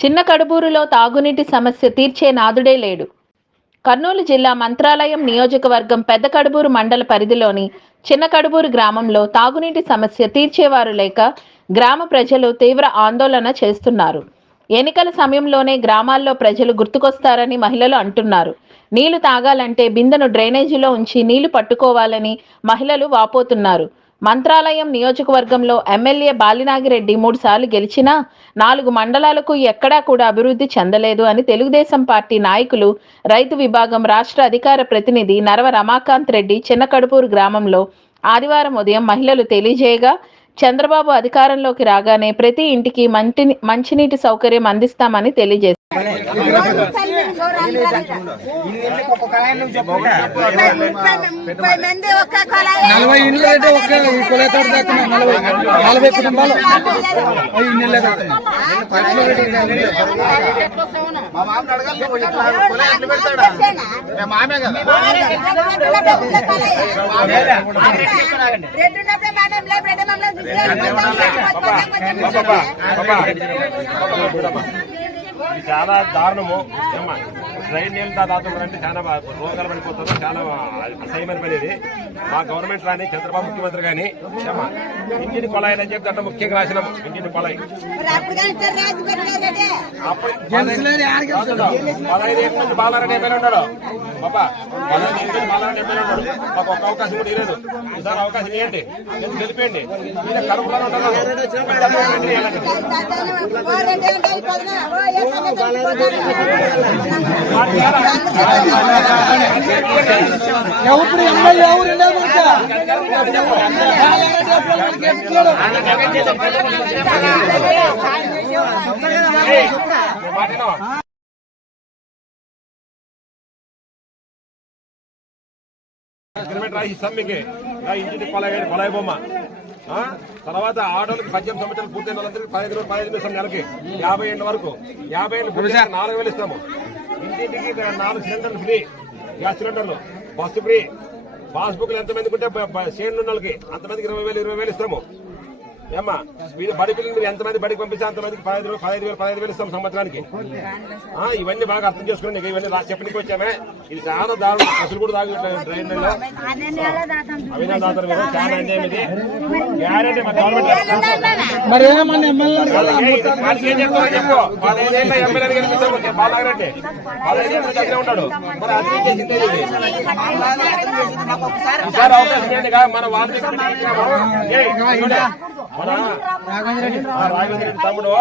చిన్న కడుబూరులో తాగునీటి సమస్య తీర్చే నాదుడే లేడు. కర్నూలు జిల్లా మంత్రాలయం నియోజకవర్గం పెద్ద కడుబూరు మండల పరిధిలోని చిన్న కడుబూరు గ్రామంలో తాగునీటి సమస్య తీర్చేవారు లేక గ్రామ ప్రజలు తీవ్ర ఆందోళన చేస్తున్నారు. ఎన్నికల సమయంలోనే గ్రామాల్లో ప్రజలు గుర్తుకొస్తారని మహిళలు అంటున్నారు. నీళ్ళు తాగాలంటే బిందెను డ్రైనేజీలో ఉంచి నీళ్ళు పట్టుకోవాలని మహిళలు వాపోతున్నారు. మంత్రాలయం నియోజకవర్గంలో ఎమ్మెల్యే బాలినాగిరెడ్డి మూడుసార్లు గెలిచినా నాలుగు మండలాలకు ఎక్కడా కూడా అభివృద్ధి చెందలేదు అని తెలుగుదేశం పార్టీ నాయకులు రైతు విభాగం రాష్ట్ర అధికార ప్రతినిధి నరవ రమాకాంత్ రెడ్డి చిన్నకడుపూరు గ్రామంలో ఆదివారం ఉదయం మహిళలు తెలియజేయగా చంద్రబాబు అధికారంలోకి రాగానే ప్రతి ఇంటికి మంటి మంచినీటి సౌకర్యం అందిస్తామని తెలియజేశారు. ఇన్నింటికి ఒక్కొక్క ఆయన ఒక్క కొలాయి నలభై ఇండ్లు నలభై కుటుంబాలు మా అడగాలి మామే కదా ఇది చాలా దారుణము. ఏమ్మా ట్రైన్ నీళ్ళు దాదాపు చాలా రోగాలు పడిపోతారు చాలా అసహ్యమైన పని ఇది. మా గవర్నమెంట్ రాని చంద్రబాబు ముఖ్యమంత్రి కానీ ఇంటిని కొలాయిని అని చెప్పి అంటే ముఖ్యంగా రాసినాము ఇంటిని కొలాయి పదహైదు ఏళ్ళ నుంచి బాలారెడ్డి ఎమ్మెల్యే ఉన్నాడు. బాబా పదహైదు ఏళ్ళ నుంచి బాలారెడ్డి ఎమ్మెల్యే ఉన్నాడు. మాకు ఒక్క అవకాశం కూడా ఇవ్వలేదు ఈసారి అవకాశం ఇవ్వండి నేను గెలిపేయండి. మీరే కడుపులో ఉంటాను ఎవరు ఎమ్మెల్యే ఎవరు లేదు ఇంకా. మాటేనా ఇస్తాం మీకు ఇలా ఇంటికి కొలాయి కొలాయి బొమ్మ తర్వాత ఆటోలకు పద్దెనిమిది సంవత్సరాలు పూర్తయిన వాళ్ళందరికీ పదిహేను రోజులు పదిహేను ఇస్తాం నెలకి యాభై ఏళ్ళ వరకు యాభై ఏళ్ళు పూర్తి నాలుగు వేలు ఇస్తాము ఇంటింటికి నాలుగు సిలిండర్లు ఫ్రీ గ్యాస్ సిలిండర్లు బస్సు ఫ్రీ పాస్బుక్లు ఎంతమందికి ఉంటే చేయండి వాళ్ళకి అంతమందికి ఇరవై వేలు ఇరవై వేలు ఇస్తాము. ఏమ్మా మీరు బడి పిల్లలు మీరు ఎంతమంది బడికి పంపిస్తే అంతమందికి పదహైదు వేలు పదహైదు వేలు పదహైదు వేలు ఇస్తాం సంవత్సరానికి. ఆ, ఇవన్నీ బాగా అర్థం చేసుకోండి ఇక ఇవన్నీ చెప్పడానికి వచ్చామే. ఇది చాలా దారుణం. అసలు కూడా అవినా చాలా గ్యారెంటీ మా గవర్నమెంట్ ఉంటాడు. మరి అది మన వాళ్ళ తమ్ముడు.